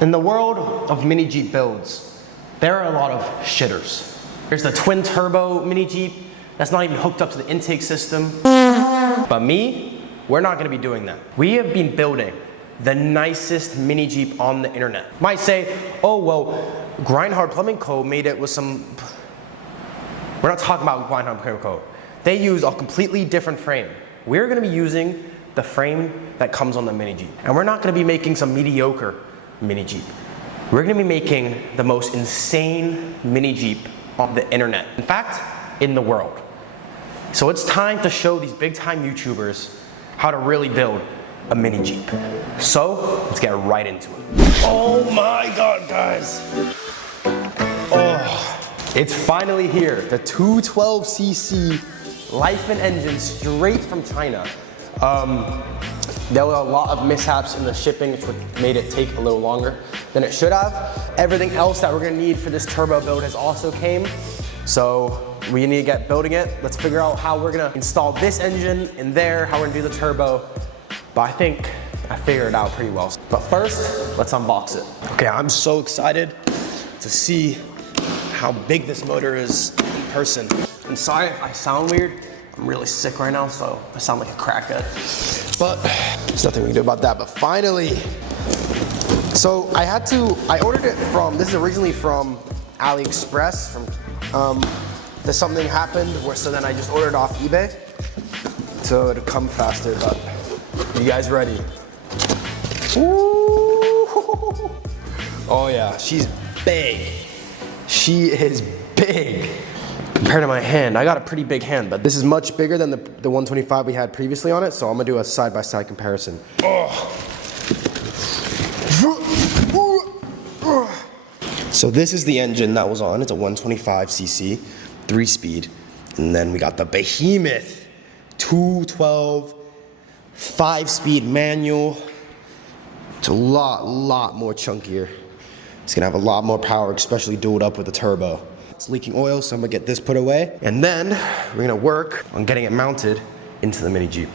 In the world of mini Jeep builds, there are a lot of shitters. There's the twin turbo mini Jeep that's not even hooked up to the intake system. But me, we're not gonna be doing that. We have been building the nicest mini Jeep on the internet. Might say, oh, well, Grindhard Plumbing Co. made it with some, we're not talking about Grindhard Plumbing Co. They use a completely different frame. We're gonna be using the frame that comes on the mini Jeep. And we're not gonna be making some mediocre mini Jeep. We're gonna be making the most insane mini Jeep on the internet. In fact, in the world. So it's time to show these big time YouTubers how to really build a mini Jeep. So let's get right into it. Oh my God, guys. Oh, it's finally here. The 212cc Life and engine straight from China. There were a lot of mishaps in the shipping, which made it take a little longer than it should have. Everything else that we're gonna need for this turbo build has also came. So we need to get building it. Let's figure out how we're gonna install this engine in there, how we're gonna do the turbo. But I think I figured it out pretty well. But first, let's unbox it. Okay, I'm so excited to see how big this motor is in person. I'm sorry if I sound weird. I'm really sick right now, so I sound like a crackhead. But there's nothing we can do about that. But finally, so I ordered it from, this is originally from AliExpress. There's something happened so then I just ordered off eBay. So it'll come faster, but you guys ready? Ooh. Oh yeah, she's big. She is big. Compared to my hand, I got a pretty big hand, but this is much bigger than the 125 we had previously on it, so I'm gonna do a side-by-side comparison. So this is the engine that was on. It's a 125cc, 3-speed. And then we got the behemoth 212 5-speed manual. It's a lot more chunkier. It's gonna have a lot more power, especially dualed up with the turbo. It's leaking oil, so I'm gonna get this put away. And then we're gonna work on getting it mounted into the mini Jeep.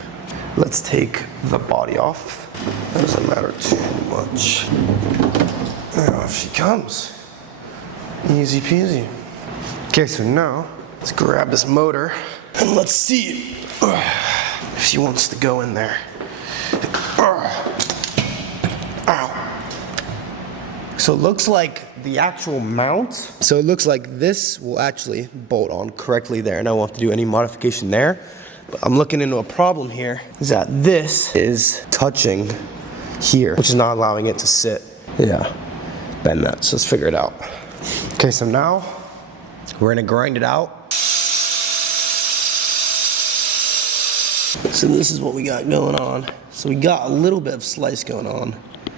Let's take the body off. That doesn't matter too much. There, off she comes. Easy peasy. Okay, so now let's grab this motor and let's see if she wants to go in there. Ow. So it looks like the actual mount, so it looks like this will actually bolt on correctly there, and I won't have to do any modification there. But I'm looking into a problem here, is that this is touching here, which is not allowing it to sit. Yeah, bend that, so let's figure it out. Okay, so now we're gonna grind it out. So this is what we got going on. So we got a little bit of slice going on.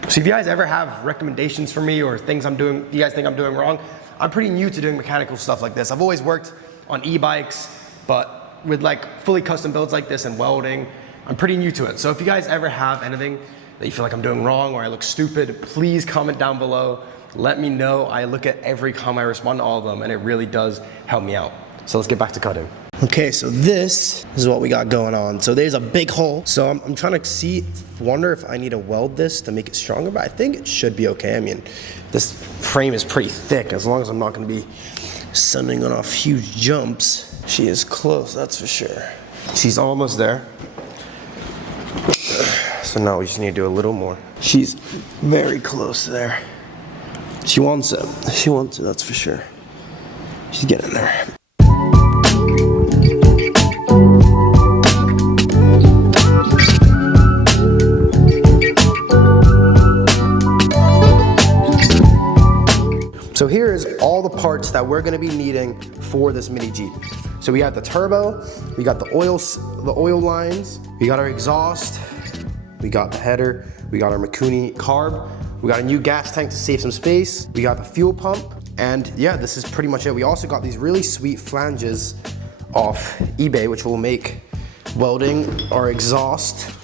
So if you guys ever have recommendations for me or things you guys think I'm doing wrong, I'm pretty new to doing mechanical stuff like this. I've always worked on e-bikes, but with like fully custom builds like this and welding, I'm pretty new to it. So if you guys ever have anything that you feel like I'm doing wrong or I look stupid, please comment down below. Let me know. I look at every comment, I respond to all of them, and it really does help me out. So let's get back to cutting. Okay, so this is what we got going on. So there's a big hole. So I'm trying to wonder if I need to weld this to make it stronger, but I think it should be okay. I mean, this frame is pretty thick, as long as I'm not gonna be sending on off huge jumps. She is close, that's for sure. She's almost there. So now we just need to do a little more. She's very close there. She wants it. She wants it, that's for sure. She's getting there. So here is all the parts that we're gonna be needing for this mini Jeep. So we got the turbo, we got the oil lines, we got our exhaust, we got the header, we got our Mikuni carb, we got a new gas tank to save some space, we got the fuel pump, and yeah, this is pretty much it. We also got these really sweet flanges off eBay, which will make welding our exhaust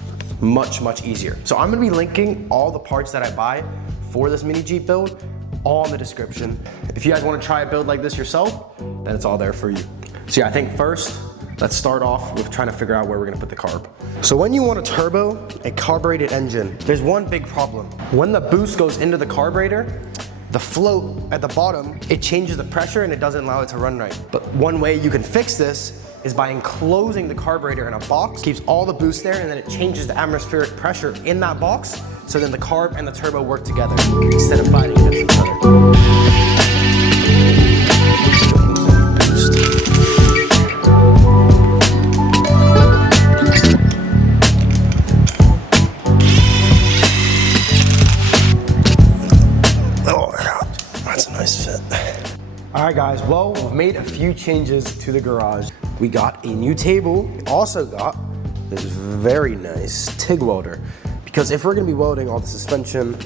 much easier. So I'm gonna be linking all the parts that I buy for this mini Jeep build all in the description. If you guys wanna try a build like this yourself, then it's all there for you. So yeah, I think first, let's start off with trying to figure out where we're gonna put the carb. So when you want a turbo, a carbureted engine, there's one big problem. When the boost goes into the carburetor, the float at the bottom, it changes the pressure and it doesn't allow it to run right. But one way you can fix this is by enclosing the carburetor in a box, keeps all the boost there, and then it changes the atmospheric pressure in that box, so then the carb and the turbo work together instead of fighting against each other. All right guys, well, we've made a few changes to the garage. We got a new table. We also got this very nice TIG welder, because if we're gonna be welding all the suspension,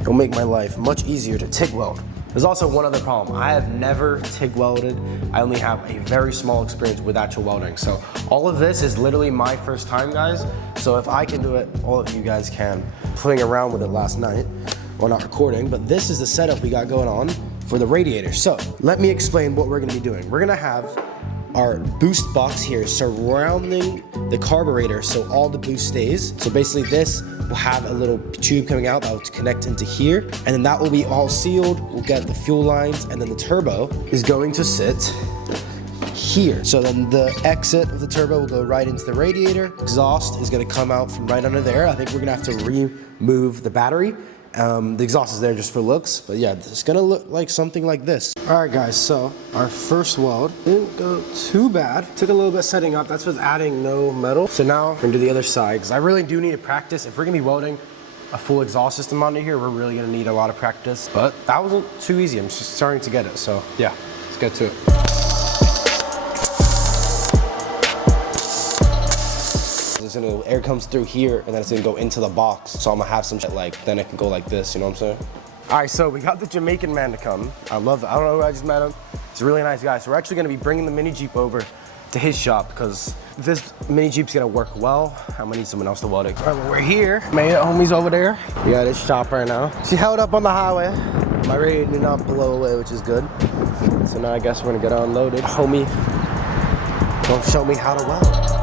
it'll make my life much easier to TIG weld. There's also one other problem. I have never TIG welded. I only have a very small experience with actual welding. So all of this is literally my first time, guys. So if I can do it, all of you guys can. Playing around with it last night, well, not recording, but this is the setup we got going on for the radiator. So let me explain what we're gonna be doing. We're gonna have our boost box here surrounding the carburetor so all the boost stays. So basically this will have a little tube coming out that will connect into here, and then that will be all sealed. We'll get the fuel lines, and then the turbo is going to sit here. So then the exit of the turbo will go right into the radiator. Exhaust is gonna come out from right under there. I think we're gonna have to remove the battery. The exhaust is there just for looks, but yeah, it's gonna look like something like this. All right guys, so our first weld didn't go too bad. Took a little bit setting up, that's with adding no metal. So now we're gonna do the other side, because I really do need to practice. If we're gonna be welding a full exhaust system under here, we're really gonna need a lot of practice. But that wasn't too easy, I'm just starting to get it. So yeah, let's get to it. Air comes through here and then it's gonna go into the box. So I'm gonna have some shit like, then it can go like this, you know what I'm saying? All right, so we got the Jamaican man to come. I love it. I don't know who I just met him. He's a really nice guy. So we're actually gonna be bringing the mini Jeep over to his shop, because if this mini Jeep's gonna work well, I'm gonna need someone else to weld it. All right, well, we're here. Made it, homie's over there. We got his shop right now. She held up on the highway. My radiator did not blow away, which is good. So now I guess we're gonna get unloaded. Homie, don't show me how to weld.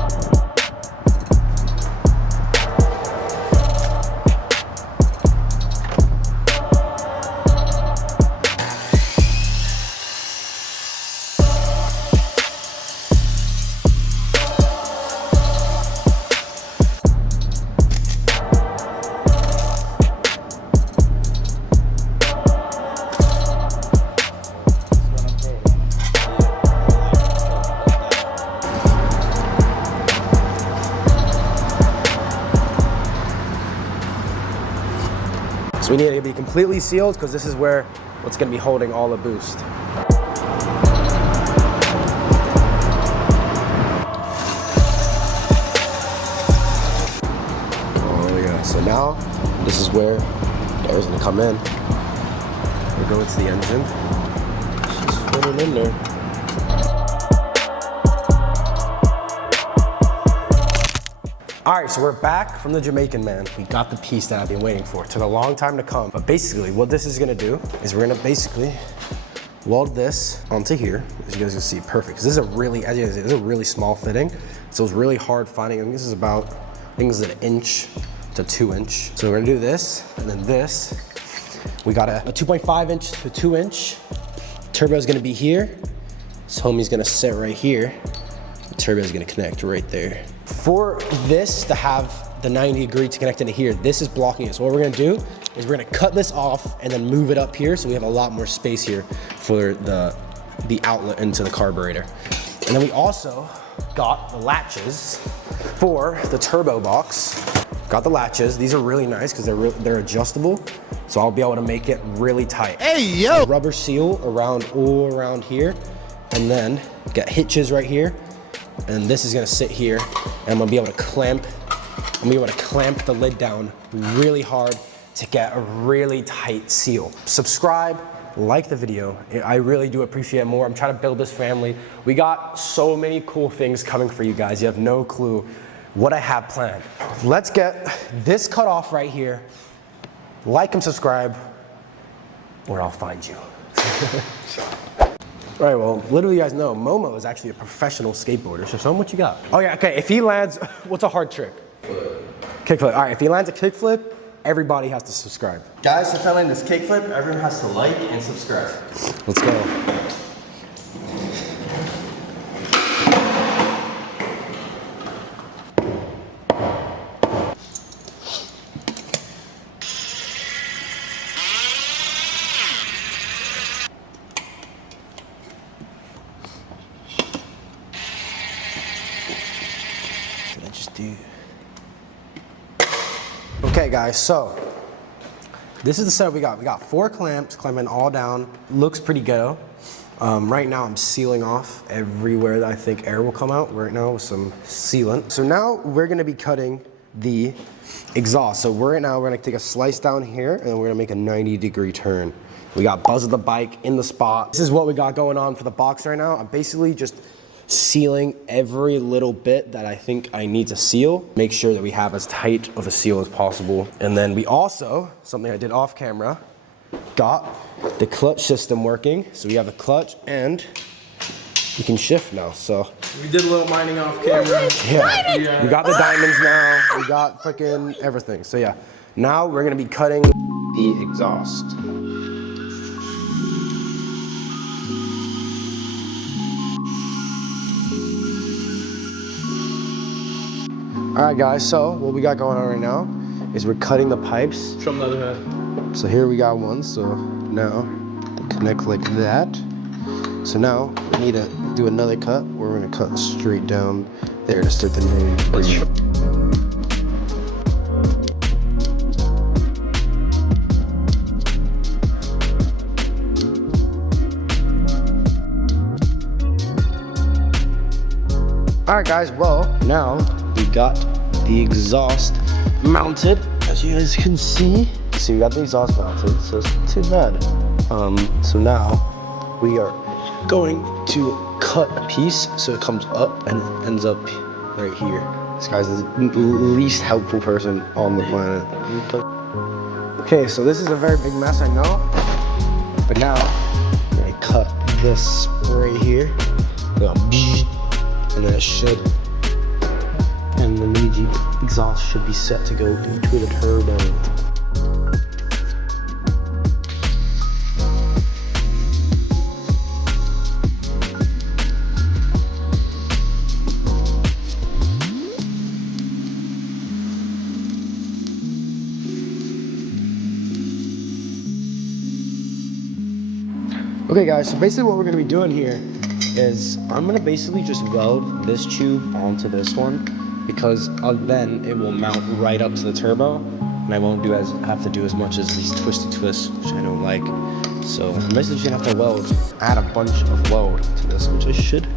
So we need it to be completely sealed, because this is where what's going to be holding all the boost. Oh yeah, so now this is where the air's going to come in. We'll go into the engine. Just put it in there. All right, so we're back from the Jamaican man. We got the piece that I've been waiting for. It took a long time to come. But basically, what this is gonna do is we're gonna basically weld this onto here. As you guys can see, perfect. This is a really, as you guys see, this is a really small fitting. So it's really hard finding. I think this is about, I think this is 1 inch to 2 inch. So we're gonna do this, and then this. We got a 2.5 inch to 2 inch. Turbo is gonna be here. This homie's gonna sit right here. The turbo is gonna connect right there. For this to have the 90-degree to connect into here, this is blocking it. So what we're gonna do is we're gonna cut this off and then move it up here, so we have a lot more space here for the outlet into the carburetor. And then we also got the latches for the turbo box. Got the latches. These are really nice because they're adjustable. So I'll be able to make it really tight. Hey, yo! Rubber seal all around here, and then got hitches right here. And this is gonna sit here, and I'm gonna be able to clamp the lid down really hard to get a really tight seal. Subscribe, like the video. I really do appreciate it more. I'm trying to build this family. We got so many cool things coming for you guys. You have no clue what I have planned. Let's get this cut off right here. Like and subscribe, or I'll find you. All right, well, little you guys know, Momo is actually a professional skateboarder. So show him what you got. Oh yeah, okay, if he lands, what's a hard trick? Kickflip. All right, if he lands a kickflip, everybody has to subscribe. Guys, if I land this kickflip, everyone has to like and subscribe. Let's go. Okay guys, so this is the setup we got. We got 4 clamps clamping all down. Looks pretty ghetto. Right now I'm sealing off everywhere that I think air will come out right now with some sealant. So now we're gonna be cutting the exhaust. So we're gonna take a slice down here and then we're gonna make a 90-degree turn. We got Buzz of the bike in the spot. This is what we got going on for the box right now. I'm basically just sealing every little bit that I think I need to seal. Make sure that we have as tight of a seal as possible. And then we also, something I did off camera, got the clutch system working. So we have the clutch and we can shift now, so. We did a little mining off camera. Yeah, we got the diamonds now. We got freaking everything. So yeah, now we're gonna be cutting the exhaust. All right guys, so what we got going on right now is we're cutting the pipes. Show them the other hand. So here we got one, so now connect like that. So now we need to do another cut. We're gonna cut straight down there to start the name. All right guys, well, now we got the exhaust mounted, as you guys can see. See, we got the exhaust mounted, so it's not too bad. So now we are going to cut a piece so it comes up and it ends up right here. This guy's the least helpful person on the planet. Okay, so this is a very big mess, I know. But now, I'm gonna cut this right here. And then it should, and the mini exhaust should be set to go into the turbo. Okay guys, so basically what we're gonna be doing here is I'm gonna basically just weld this tube onto this one because then it will mount right up to the turbo and I won't have to do as much as these twisty twists, which I don't like. So I'm basically just gonna have to add a bunch of weld to this, which I should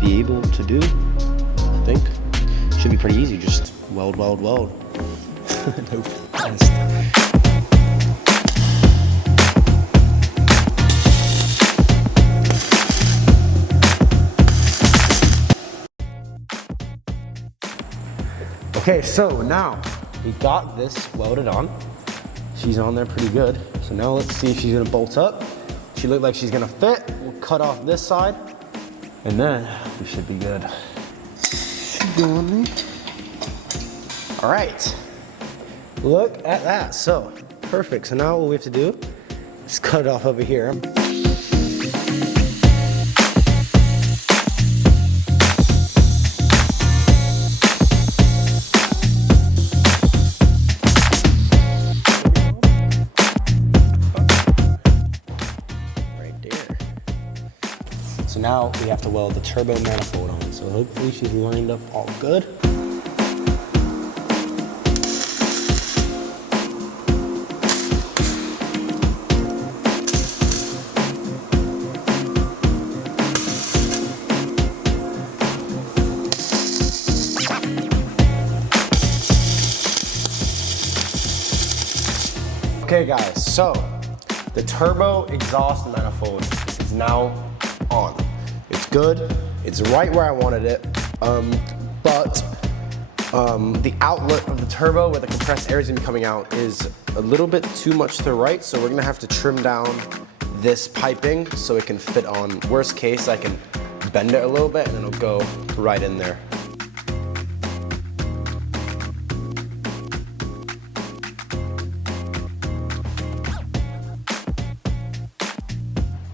be able to do, I think. Should be pretty easy, just weld. Nope. Okay, so now we got this welded on. She's on there pretty good. So now let's see if she's gonna bolt up. She looked like she's gonna fit. We'll cut off this side and then we should be good. She's going there. All right, look at that. So perfect. So now what we have to do is cut it off over here. So now we have to weld the turbo manifold on. So hopefully she's lined up all good. Okay guys, so the turbo exhaust manifold is now on. It's good, it's right where I wanted it, but the outlet of the turbo where the compressed air is gonna be coming out is a little bit too much to the right, so we're gonna have to trim down this piping so it can fit on. Worst case, I can bend it a little bit and it'll go right in there.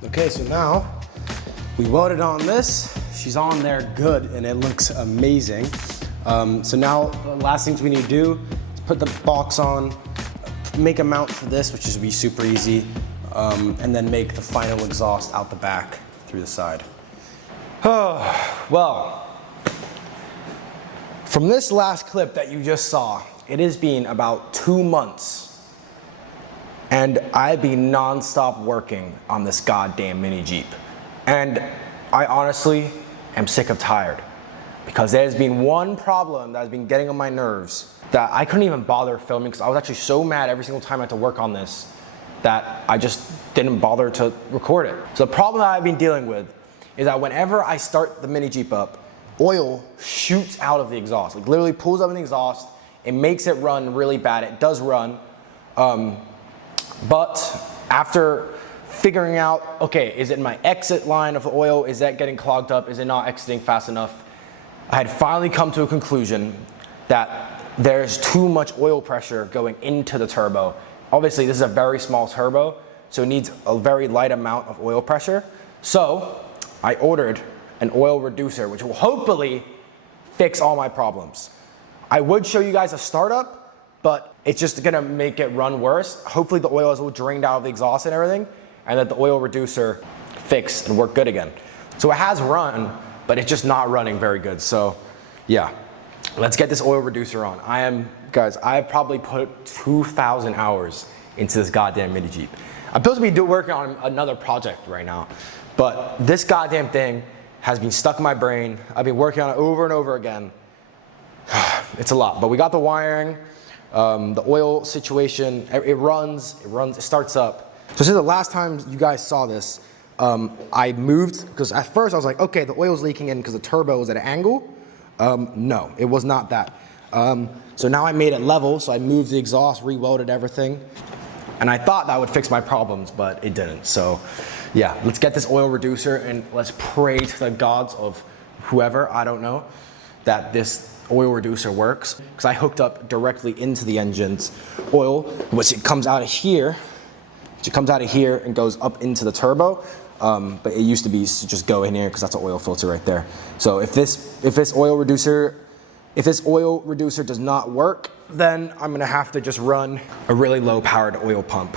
Okay, so now we welded on this. She's on there good and it looks amazing. So now the last things we need to do is put the box on, make a mount for this, which should be super easy, and then make the final exhaust out the back through the side. Well, from this last clip that you just saw, it has been about 2 months and I've been non-stop working on this goddamn mini Jeep. And I honestly am sick of tired because there's been one problem that has been getting on my nerves that I couldn't even bother filming because I was actually so mad every single time I had to work on this that I just didn't bother to record it. So the problem that I've been dealing with is that whenever I start the mini Jeep up, oil shoots out of the exhaust. Like literally pulls up in the exhaust, it makes it run really bad. It does run, but after figuring out, okay, is it my exit line of the oil? Is that getting clogged up? Is it not exiting fast enough? I had finally come to a conclusion that there's too much oil pressure going into the turbo. Obviously, this is a very small turbo, so it needs a very light amount of oil pressure. So I ordered an oil reducer, which will hopefully fix all my problems. I would show you guys a startup, but it's just gonna make it run worse. Hopefully the oil is all drained out of the exhaust and everything, and that the oil reducer fixed and worked good again. So it has run, but it's just not running very good. So yeah, let's get this oil reducer on. Guys, I've probably put 2,000 hours into this goddamn mini Jeep. I'm supposed to be working on another project right now, but this goddamn thing has been stuck in my brain. I've been working on it over and over again. It's a lot, but we got the wiring, the oil situation, it runs, it starts up. So this is the last time you guys saw this. I moved, because at first I was like, okay, the oil's leaking in because the turbo was at an angle. No, it was not that. So now I made it level, so I moved the exhaust, re-welded everything, and I thought that would fix my problems, but it didn't. So yeah, let's get this oil reducer and let's pray to the gods of whoever, I don't know, that this oil reducer works, because I hooked up directly into the engine's oil, which it comes out of here. It comes out of here and goes up into the turbo, but it used to be just go in here because that's an oil filter right there. So if this oil reducer does not work, then I'm gonna have to just run a really low powered oil pump.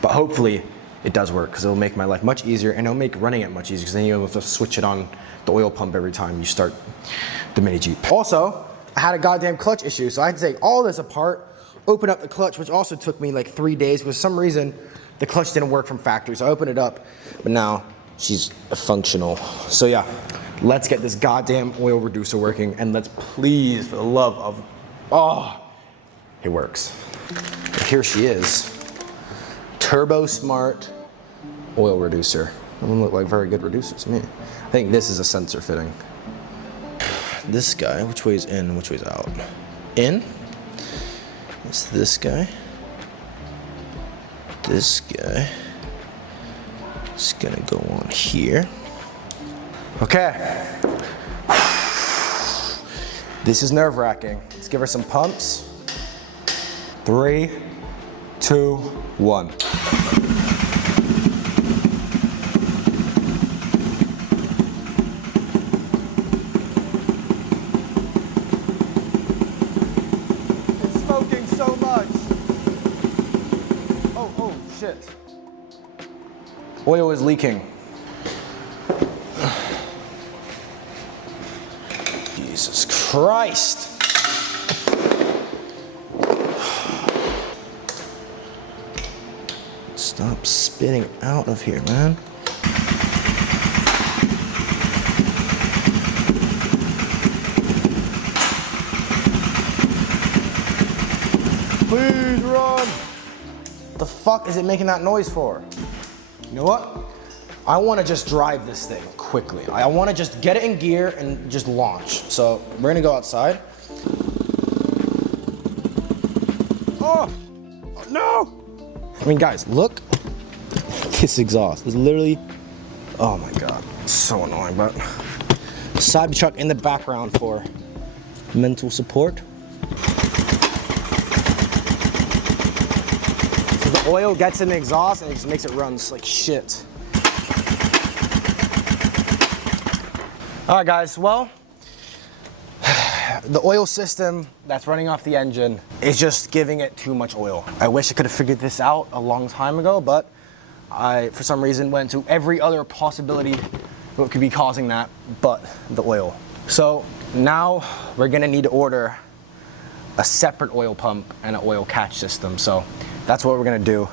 But hopefully it does work because it'll make my life much easier and it'll make running it much easier because then you don't have to switch it on the oil pump every time you start the mini Jeep. Also, I had a goddamn clutch issue, so I had to take all this apart, open up the clutch, which also took me like 3 days. For some reason, the clutch didn't work from factory, so I opened it up, but now she's functional. So yeah, let's get this goddamn oil reducer working, and let's please, for the love of, it works. But here she is. Turbo Smart oil reducer. Doesn't look like very good reducers to me. I think this is a sensor fitting. This guy, which way is in, which way is out? In. It's this guy. This guy is gonna go on here. Okay. This is nerve-wracking. Let's give her some pumps. 3, 2, 1. Shit. Oil is leaking. Jesus Christ. Stop spitting out of here, man. Please run. The fuck is it making that noise for? You know what? I want to just drive this thing quickly. I want to just get it in gear and just launch. So we're gonna go outside. Oh no! I mean, guys, look. this exhaust. It's literally, oh my God, it's so annoying, but side truck in the background for mental support. So the oil gets in the exhaust and it just makes it run like shit. All right, guys, well, the oil system that's running off the engine is just giving it too much oil. I wish I could have figured this out a long time ago, but I, for some reason, went to every other possibility what could be causing that but the oil. So now we're gonna need to order a separate oil pump and an oil catch system. So that's what we're gonna do.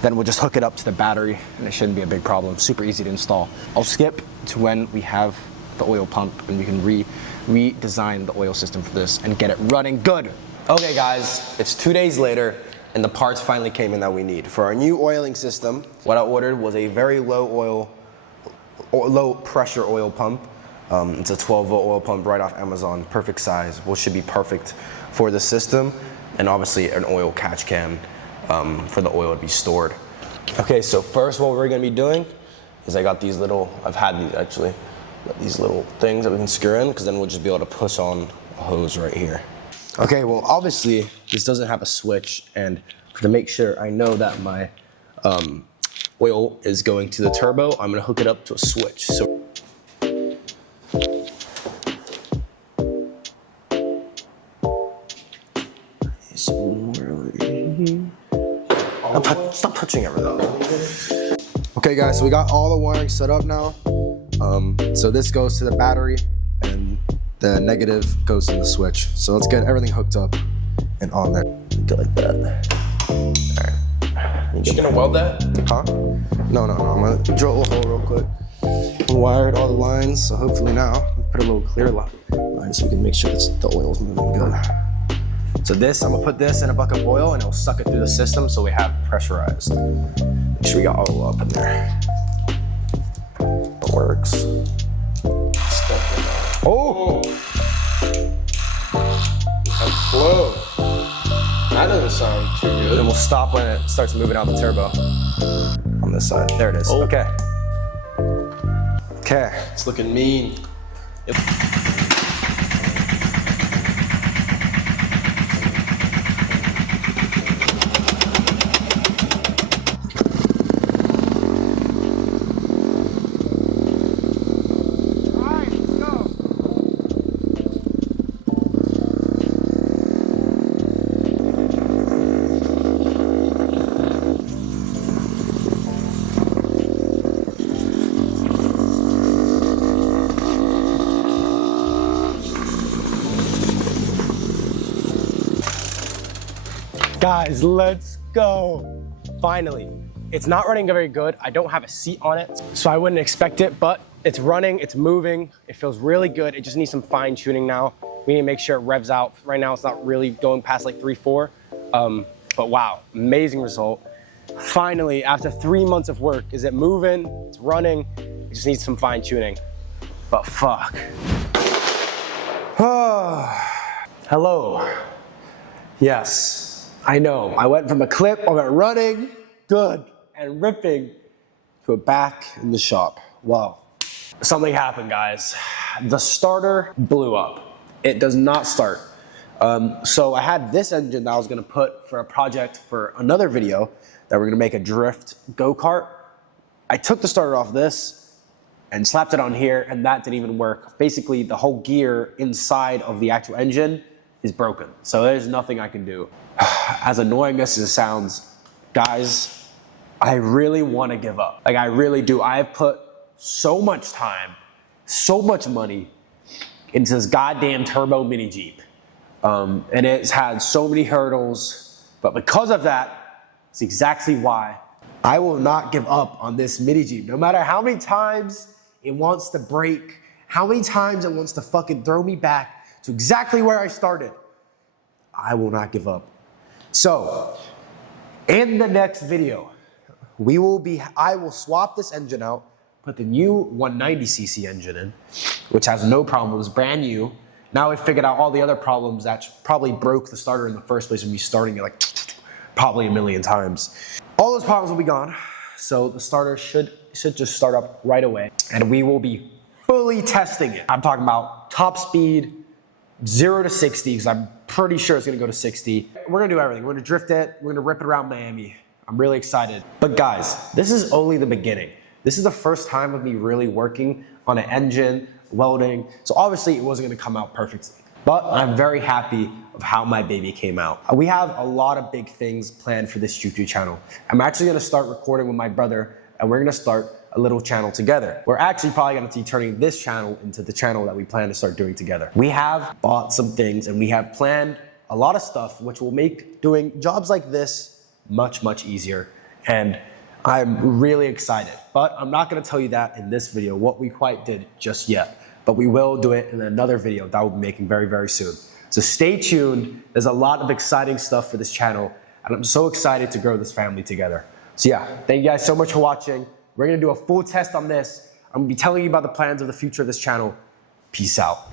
Then we'll just hook it up to the battery and it shouldn't be a big problem. Super easy to install. I'll skip to when we have the oil pump and we can redesign the oil system for this and get it running good. Okay guys, it's 2 days later and the parts finally came in that we need. For our new oiling system, what I ordered was a very low pressure oil pump. It's a 12-volt oil pump right off Amazon, perfect size, which should be perfect for the system, and obviously an oil catch can for the oil to be stored. Okay, so first what we're gonna be doing is I got these little, I've had these actually, these little things that we can screw in, because then we'll just be able to push on a hose right here. Okay, well obviously this doesn't have a switch, and to make sure I know that my oil is going to the turbo, I'm gonna hook it up to a switch. So stop touching everything. Okay guys, so we got all the wiring set up now. So this goes to the battery and the negative goes to the switch. So let's get everything hooked up and on there. Go like that. Alright. You gonna weld that? Huh? No. I'm gonna drill a hole real quick. Wired all the lines, so hopefully now we put a little clear line so we can make sure the oil's moving good. So this, I'm gonna put this in a bucket of oil and it'll suck it through the system so we have pressurized. Make sure we got all up in there. It works. Oh! That flow. That doesn't sound too good. Then we'll stop when it starts moving out the turbo. On this side, there it is. Oh. Okay. Okay. It's looking mean. Yep. Guys, let's go. Finally. It's not running very good. I don't have a seat on it, so I wouldn't expect it, but it's running, it's moving. It feels really good. It just needs some fine tuning now. We need to make sure it revs out. Right now, it's not really going past like 3-4, but wow, amazing result. Finally, after 3 months of work, is it moving? It's running. It just needs some fine tuning, but fuck. Hello. Yes. I know, I went from a clip of it running good and ripping to it back in the shop. Wow. Something happened, guys. The starter blew up. It does not start. So I had this engine that I was gonna put for a project for another video that we're gonna make a drift go-kart. I took the starter off this and slapped it on here, and that didn't even work. Basically, the whole gear inside of the actual engine is broken. So there's nothing I can do. As annoying as it sounds, guys, I really want to give up. Like, I really do. I've put so much time, so much money into this goddamn turbo mini Jeep. And it's had so many hurdles, but because of that, it's exactly why I will not give up on this mini Jeep. No matter how many times it wants to break, how many times it wants to fucking throw me back to exactly where I started, I will not give up. So, in the next video, I will swap this engine out, put the new 190cc engine in, which has no problems, brand new. Now we figured out all the other problems that probably broke the starter in the first place, and me starting it like probably a million times. All those problems will be gone. So the starter should just start up right away, and we will be fully testing it. I'm talking about top speed, 0 to 60, because I'm pretty sure it's gonna go to 60. We're gonna do everything. We're gonna drift it, we're gonna rip it around Miami. I'm really excited. But guys, this is only the beginning. This is the first time of me really working on an engine, welding. So obviously it wasn't gonna come out perfectly. But I'm very happy of how my baby came out. We have a lot of big things planned for this YouTube channel. I'm actually gonna start recording with my brother, and we're gonna start a little channel together. We're actually probably gonna be turning this channel into the channel that we plan to start doing together. We have bought some things and we have planned a lot of stuff which will make doing jobs like this much, much easier. And I'm really excited. But I'm not gonna tell you that in this video, what we quite did just yet. But we will do it in another video that we'll be making very, very soon. So stay tuned. There's a lot of exciting stuff for this channel, and I'm so excited to grow this family together. So yeah, thank you guys so much for watching. We're gonna do a full test on this. I'm gonna be telling you about the plans of the future of this channel. Peace out.